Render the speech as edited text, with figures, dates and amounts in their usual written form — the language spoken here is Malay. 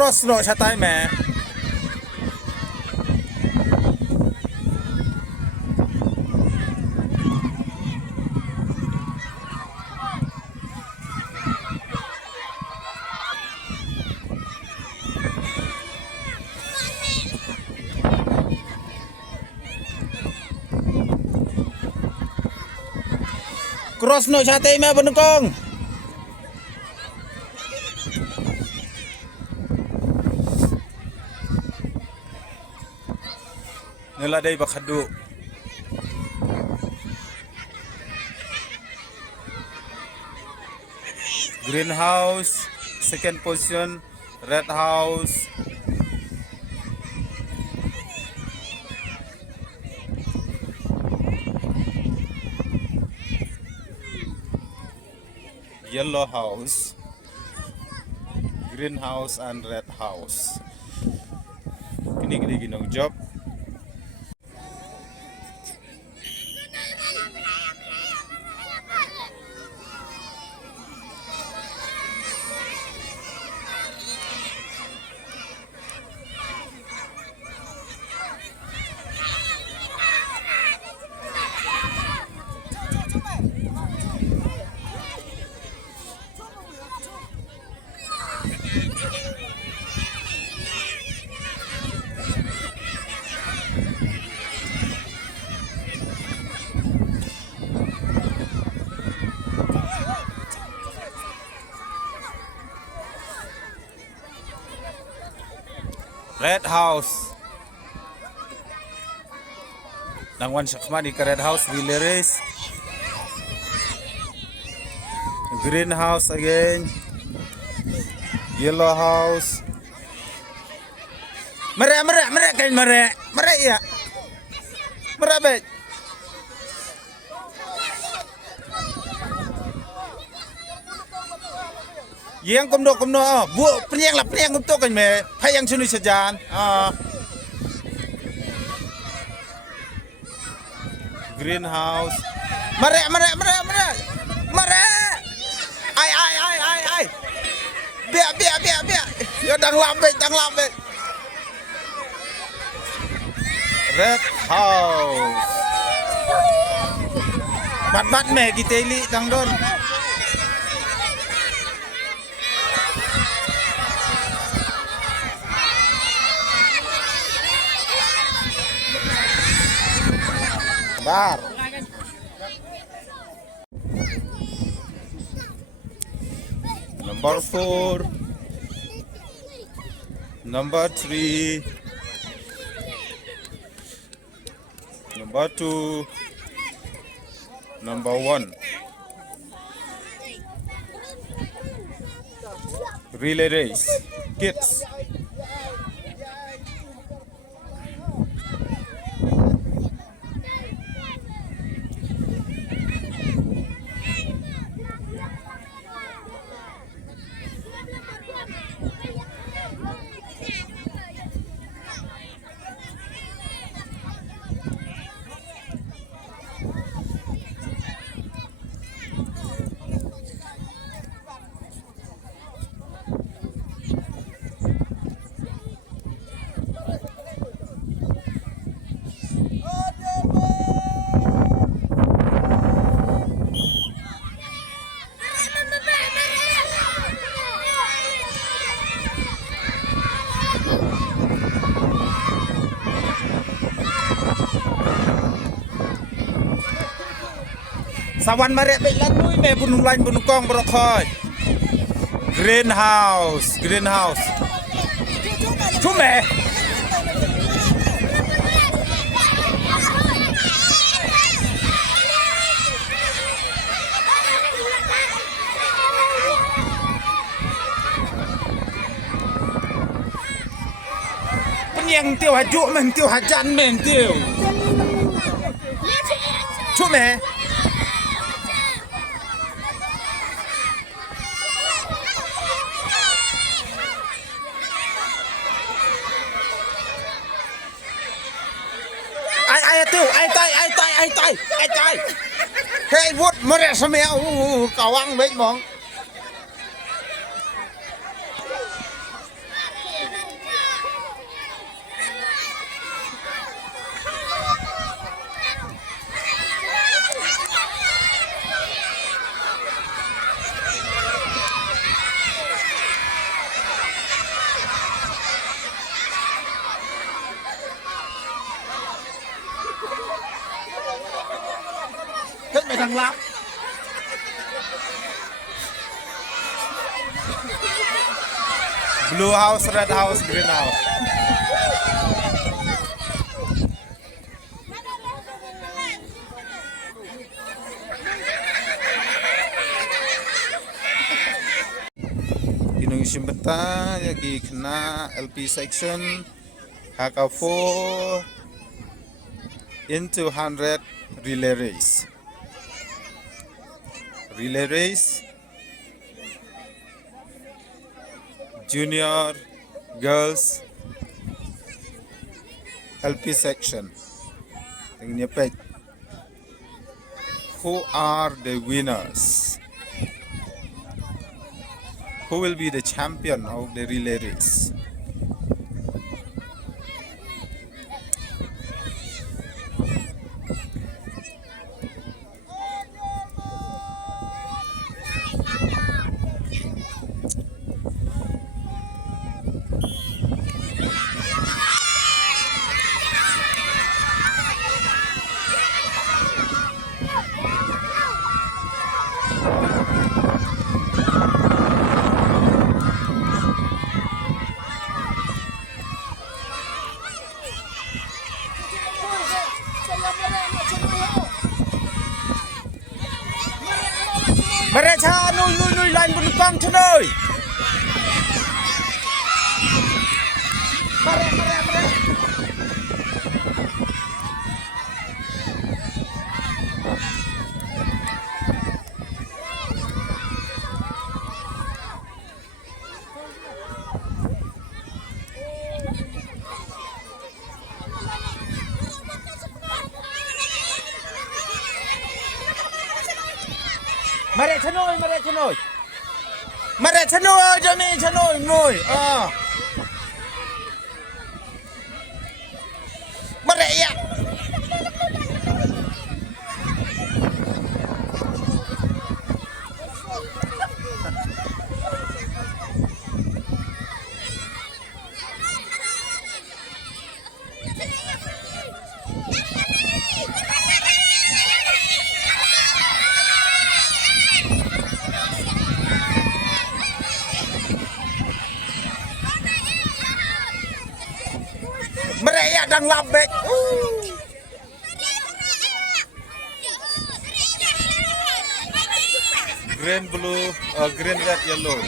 cross no chatai me cross no chatai me penukong nila day bakadu greenhouse second position red house yellow house greenhouse and red house kini ginong job red house nangwan sakmani ka red house villages greenhouse again yellow house mare kan mare ya mare bet yang kumno bu penyang untuk kan me payang sunu sejan greenhouse mare ai biar yo dang lambe red house bat me kita li dang don bar number 4 number 3 number 2 number 1 relay race kids Sawan mare belan nui me bunung lain bunung kong brokoi greenhouse cume penyang tiêu hajuk men tiêu hajan men tiêu cume ai tai hey vút mare samea kawang bet mong Hết mày thằng lắm. Blue house, red house, green house. Inung simbeta yagi kena LP section haka 4 into 100 relay race. Relay race, junior girls LP section. Tingnya page. Who are the winners? Who will be the champion of the relay race? Mereka nuй lain penumpang cenoi. Mereka cenoi. Mereka cenoi je ni cenoi nuy. Mereka ya. Mereka đang labek. Green, blue, green, red, yellow.